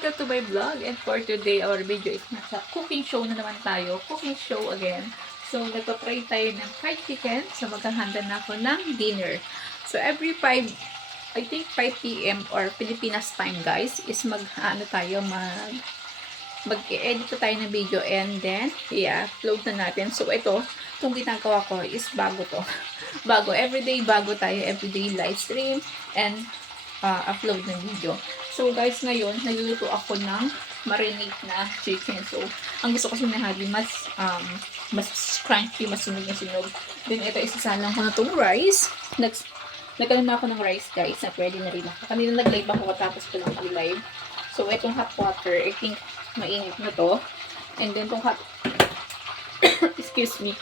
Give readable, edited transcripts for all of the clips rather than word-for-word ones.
Welcome to my vlog, and for today our video is nasa cooking show na naman tayo. Cooking show again. So nagpa-try tayo ng fried chicken. So maghahanda na ako ng dinner. So every 5, I think 5 p.m. or Pilipinas time guys, is mag-edit tayo ng video and then i-upload na natin. So itong ginagawa ko is bago to. Bago, everyday bago tayo, everyday live stream and upload ng video. So guys, ngayon nagluluto ako ng marinate na chicken. So ang gusto kasi na Hadi mas crunchy, mas sunog na sunog. Then ito, isasalang ko na itong rice. Nagkaroon na ako ng rice guys, na pwede na rin ako. Kanina nag-live ako, tapos ko lang mag-live. So itong hot water, I think mainit na to. And then itong hot excuse me.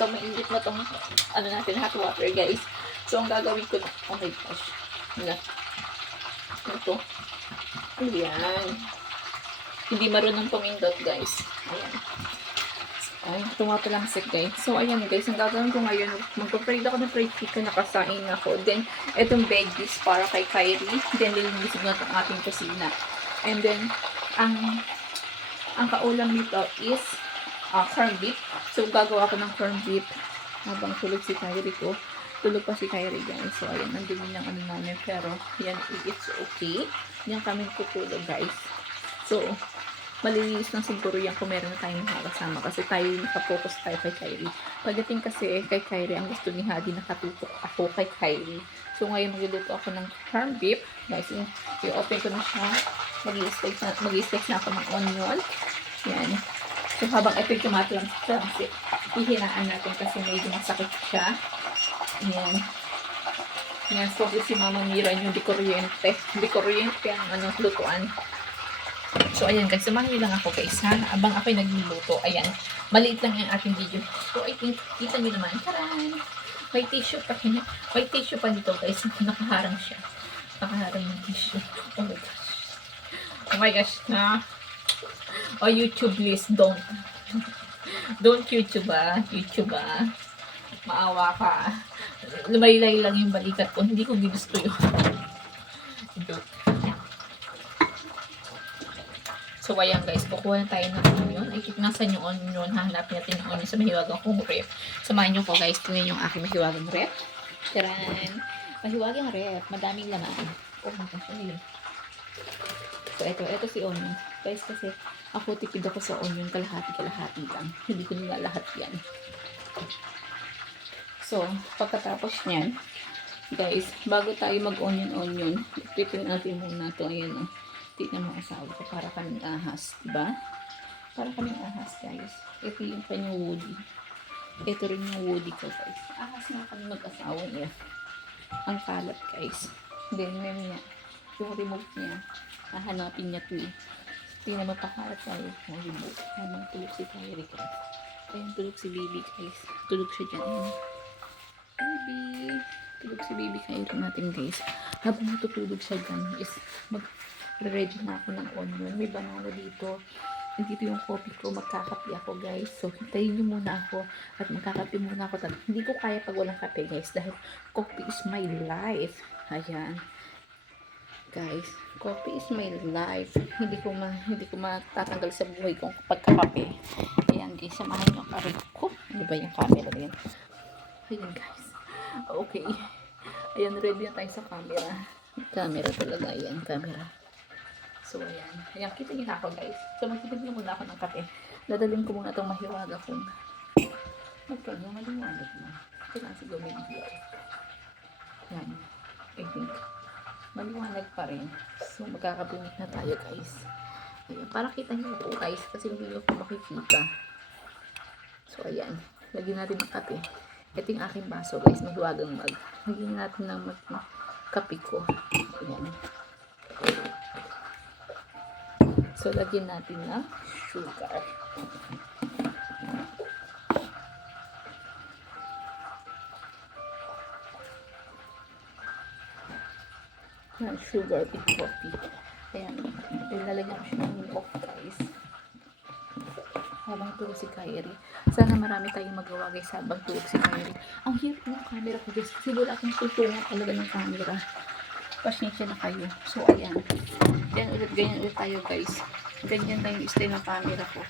So mainit na itong hot water guys. So ang gagawin ko, oh my gosh, ito. Ayan. Hindi marunong pumindot, guys. Ayan. Ay, tumato lang siya, guys. So, ayan, guys. Ang gagawin ko ngayon, magpa-fried ako ng fried chicken, nakasain ako. Then, itong veggies para kay Kyrie. Then, lilinisin natin ang ating kusina. And then, ang kaulam nito is corned beef. So, gagawa ko ng corned beef habang tulog si Kyrie ko. Tulog pa si Kyrie guys. So, ayan, nandun lang namin. Pero, yan, it's okay. Yan kami tutulog guys. So, malilinis lang siguro yan kung meron na tayong makakasama. Kasi tayo, nakapokus tayo kay Kyrie. Pagdating kasi kay Kyrie, ang gusto ni Hadi, nakatutok ako kay Kyrie. So, ngayon, magluluto ako ng corned beef. Guys, i-open ko na siya. Mag-i-slice na ako ng onion. Yan. So, habang ito yung tomato lang sa transit, ihinaan natin kasi medyo masakit siya. Ayan. Ayan. So, si Mama Mira yung dikuryente. Dikuryente ang lutuan. So, ayan guys. Samahan nyo lang ako guys ha. Abang ako'y nagluluto. Ayan. Maliit lang yung ating video. So, I think, kita nyo naman. Taran! May tissue pa. May tissue pa dito guys. Nakaharang siya. Nakaharang yung tissue. Oh my gosh. Oh my gosh. Oh, YouTube please. Don't YouTube YouTube maawa ka. Lumaylay lang yung balikat ko. Hindi ko ginusto yun. So, ayan guys. Kukuha na tayo ng onion. Ay, nasan yung onion? Hahanapin natin yung onion sa mahiwagang kong ref. Samahan nyo ko guys. Tingnan yung aking mahiwagang ref. Taran! Mahiwagang ref. Madaming laman. Oh my gosh. Ano yun? So, ito si onion. Guys, kasi ako tipid ako sa onion. Kalahati lang. Hindi ko nila lahat yan. So, pagkatapos niyan, guys, bago tayo mag-onion, prepare natin muna ito. Ayan, oh. Tignan mo asawa ko, para kaming ahas, diba? Para kaming ahas, guys. Ito yung kanyang woody. Ito rin yung woody ko, guys. Ahas na kami mag-asawa niya. Ang kalat, guys. Then, niya, yung remote niya, hahanapin niya ito eh. Tingnan mo, pakalat tayo yung remote. Habang tulog si Kyrie, guys. Ayan, tulog si baby, guys. Tulog siya dyan. Ayan. Baby. Tulog si baby Kyrie natin guys. Habang natutulog siya dyan is mag-ready na ako ng onion. May banana dito. Dito yung coffee ko. Magkakape ako guys. So hintayin nyo muna ako. At magkakape muna ako. Hindi ko kaya pag walang kape guys. Dahil coffee is my life. Ayan. Guys, coffee is my life. Hindi ko matatanggal sa buhay kong pagkakape. Ayan guys. Samahan nyo ang aray ko. Ano ba yung camera na yun? Ayan guys. Okay. Ayan, ready na tayo sa camera. Camera talaga. Ayan, camera. So, ayan. Ayan, kita niyo na ako guys. So, magtitip na muna ako ng kape. Dadalhin ko muna itong mahiwaga kong maliwanag na. Kailangan siguro may vlog. Ayan. I think. Maliwanag pa rin. So, magkakabunit na tayo guys. Ayan. Para kita niyo ako guys. Kasi hindi niyo ako makikita. So, ayan. Lagyan natin ng kape. Ito yung aking baso guys, mahiwagang mag. Lagyan natin ng kape ko. Ayan. So, lagyan natin ng sugar. Ayan, sugar with coffee. Ayan. Ilalagyan ko siya ng milk guys. Habang tulog si Kyrie. Sana marami tayong magawa guys habang tulog si Kyrie. Ang hirap ng camera ko guys. Kasi wala akong tutungan talaga ng camera. Pasensya na kayo. So, ayan. Then, ulit, ganyan ulit tayo guys. Ganyan lang yung style ng camera ko.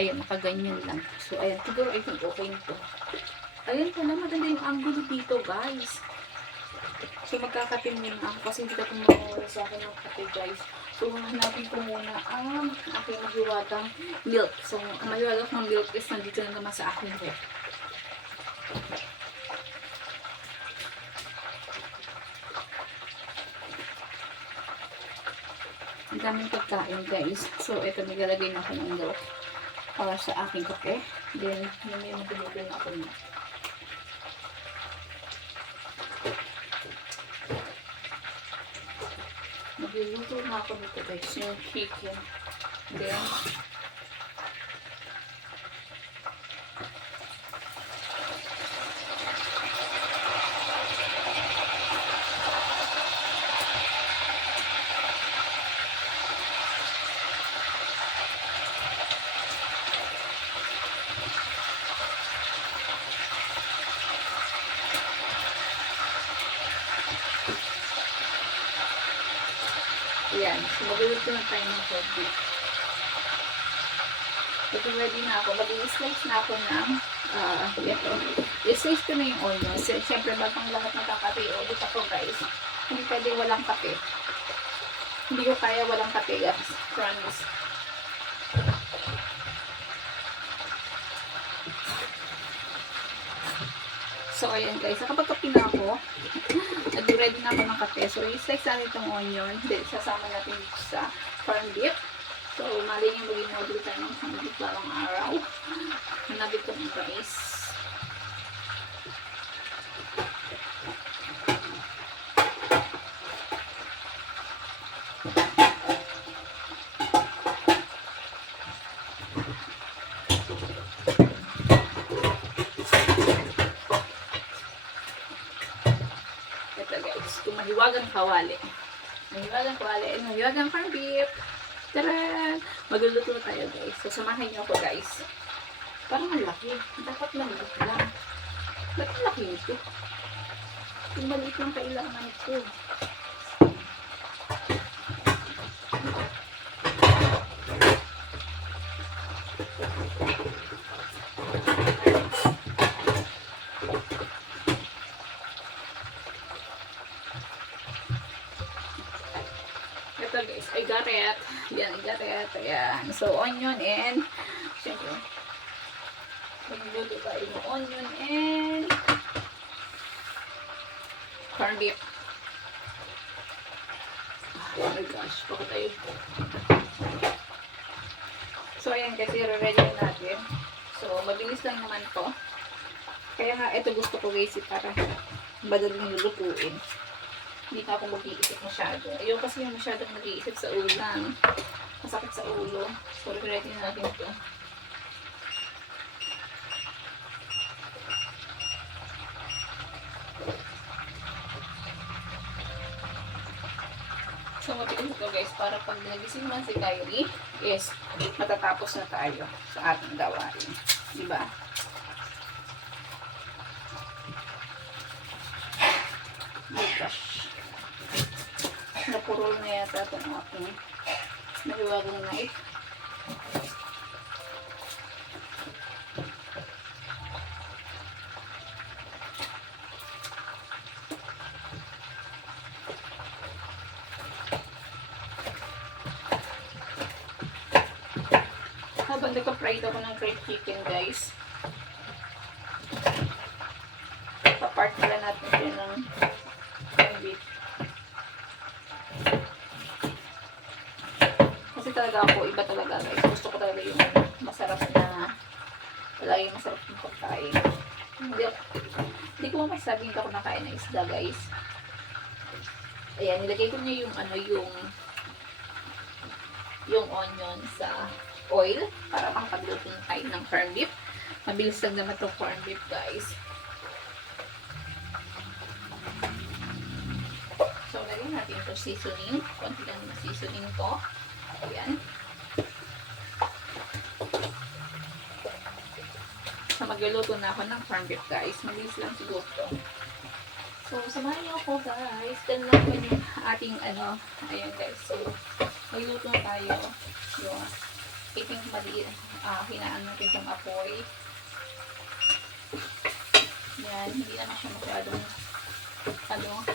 Ayan, nakaganyan lang. So, ayan, siguro I think okay na to. Ayan pala, maganda yung angulo dito guys. So, magkakape muna ako kasi hindi ka tumawala sa akin ng kape guys. So, hanapin ko muna ang aking mahiwagang milk. So, ang mahiwagang ng milk is nandito na naman sa akin rep. Ang daming pagkain guys. So, ito nilalagay na ako ng milk para sa aking kape. Then, may matulogin ako na. Magluluto na ako nito guys. Yung chicken. Then, ayan. So, magluluto na tayo ng coffee. Ito ready na ako. Mag-i-slice na ako ng ito. I-slice ko na yung onion. Siyempre, bagang lahat ng kakape, ulit ako guys. Hindi pwede walang kape. Hindi ko kaya walang kape guys. Promise. So, ayan guys. Nakapagkape na ako. Nag-ready na ako ng kape. So, i-slice natin itong onion. Then, sasama natin dito sa corn beef. So, mali niya maging model tayo ng isang parang araw. Hanapin ko ng guys. Ito guys, kung mahiwagang kawali. Mahiwagang kawali, mahiwagang corn beef. Tara! Magluluto na tayo guys. So, samahan niyo ako guys. Parang malaki. Dapat maliit lang. Ba't malaki ito? Yung maliit lang kailangan ito. Ito guys, I got it. Yan, I got it. Ayan. So, onion and siyempre, magluto tayo ng onion and corn beef. Oh my gosh, baka tayo. So, ayan kasi ready na natin. So, mabilis lang naman to. Kaya nga, ito gusto ko guys para madaling lutuin. Hindi na ako mag-iisip masyado. Ayaw kasi yung masyadong nag-iisip sa ulam. Masakit sa ulo. So, ready na natin ito. So, matigas ito guys, para pag nagising man si Kylie, is matatapos na tayo sa ating gawain. Diba? Oh gosh. Napurol na yata itong aking nahiwagang knife. Habang nagpa-fried ako ng fried chicken guys, pa-part pala natin siya ng beef. Kasi talaga ako, iba talaga guys. Gusto ko talaga yung masarap na, talaga yung masarap ng pagkain. Hindi ko masasabi hindi ako nakain ng isda guys. Ayan, nilagay ko niya yung yung onion sa oil para makapagluto tayo ng corn beef. Mabilis lang naman itong corn beef guys. So, lagyan natin ito seasoning. Konti lang na seasoning to. Ayan. So, magluluto na ako ng corn beef guys. Mabilis lang siguro to. So, samahan niyo ako guys. Then lang yung ating ayan guys. So, magluluto Magluto tayo. Yung iting maliit. Hinaan natin yung apoy. Yan. Hindi naman siya masyadong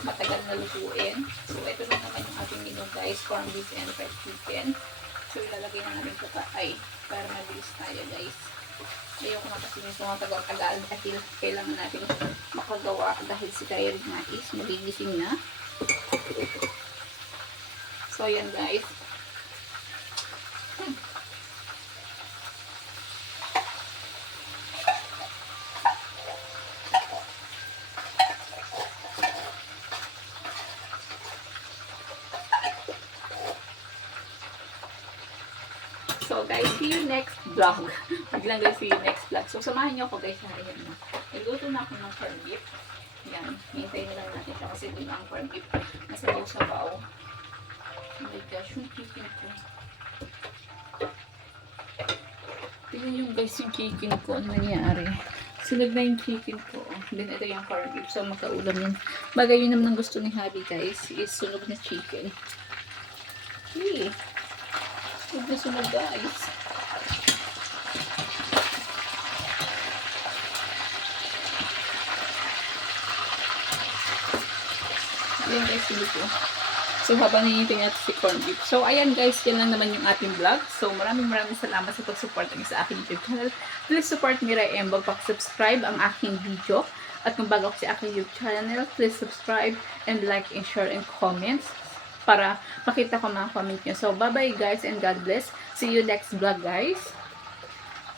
matagal na lutuin. So, ito lang naman yung ating menu guys. Corn beef and fried chicken. So, ilalagay na natin ito para mabilis tayo guys. Ayoko na kasi yung tumatagal-tagal dahil kailangan natin makagawa dahil si Kyrie na is magigising na. So, ayan guys. So guys, see you next vlog. Biglang guys, see you next vlog. So samahan niyo ako guys. Ayan na. Nagluto na ako ng corn beef. Yan. Hintayin na lang natin siya kasi doon ang corn beef. Nasa daw sa bao. Oh my gosh, yung chicken ko. Tingnan yung guys yung chicken ko. Ano nangyari? Sunog na yung chicken ko. Then ito yung corn beef. So makaulam yan. Bagay yun naman ang gusto ni Habi guys. Is sunog na chicken. Okay. Huwag na sunog guys. Ayan guys, sunog ko. So habang nangintay natin si corn beef. So ayan guys, yan lang naman yung ating vlog. So maraming salamat sa pag-support niyo sa aking YouTube channel. Please support Miray Embog. Pag-subscribe ang aking video. At kung bago ako sa aking YouTube channel, please subscribe and like and share and comments para makita ko mga comment nyo. So, bye-bye guys and God bless. See you next vlog guys.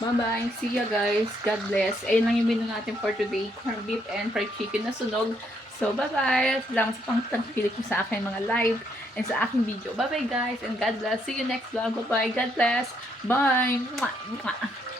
Bye-bye. See ya guys. God bless. Ayun lang yung menu natin for today. Corn beef and fried chicken na sunog. So, bye-bye. Salamat sa pangtangkilik nyo sa aking mga live and sa aking video. Bye-bye guys and God bless. See you next vlog. Bye-bye. God bless. Bye. Mwah. Mwah.